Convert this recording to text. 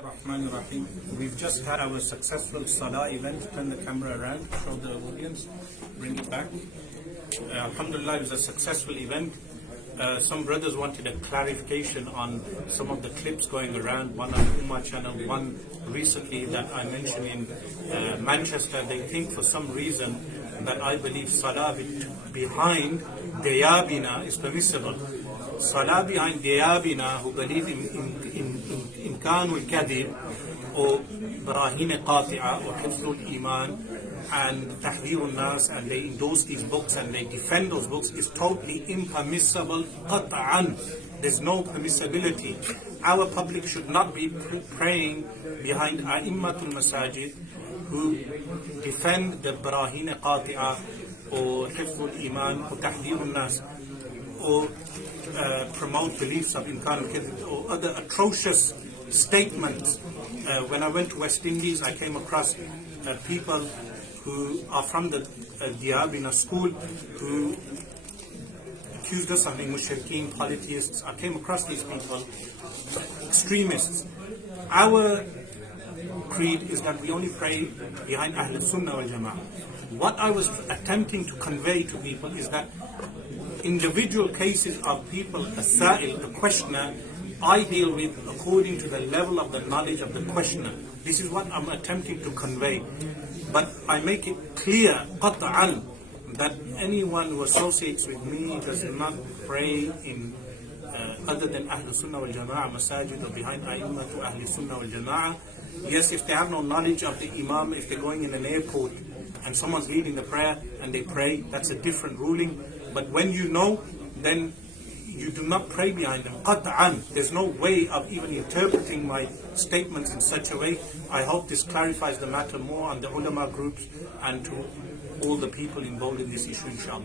Rahman Rahim. We've just had our successful Salah event. Turn the camera around, show the audience, bring it back. Alhamdulillah, it was a successful event. Some brothers wanted a clarification on some of the clips going around, one on the Ummah channel, one recently that I mentioned in Manchester. They think for some reason that I believe Salah behind Dayabina is permissible. Salah behind Dayabina, who believe in Imkanul Kadib or Barahin Qati'a or Hifzul Iman and Tahdhirun Nas, and they endorse these books and they defend those books, is totally impermissible qat'an. There's no permissibility. Our public should not be praying behind A'immatul Masajid who defend the Barahin Qati'a or Hifzul Iman or Tahdhirun Nas, or promote beliefs of Imkanul Kadib or other atrocious statements. When I went to West Indies, I came across people who are from the Diyabina school who accused us of being mushrikeen, polytheists. I came across these people, extremists. Our creed is that we only pray behind Ahl Sunnah wal Jama'ah. What I was attempting to convey to people is that individual cases of people, a sa'il, the questioner, I deal with according to the level of the knowledge of the questioner. This is what I'm attempting to convey. But I make it clear, qat'an, that anyone who associates with me does not pray in other than Ahl Sunnah wal Jama'ah masajid or behind A'immah to Ahl Sunnah wal Jama'ah. Yes, if they have no knowledge of the Imam, if they're going in an airport and someone's leading the prayer and they pray, that's a different ruling. But when you know, then you do not pray behind them. Qat'an. There's no way of even interpreting my statements in such a way. I hope this clarifies the matter more on the ulama groups and to all the people involved in this issue, inshallah.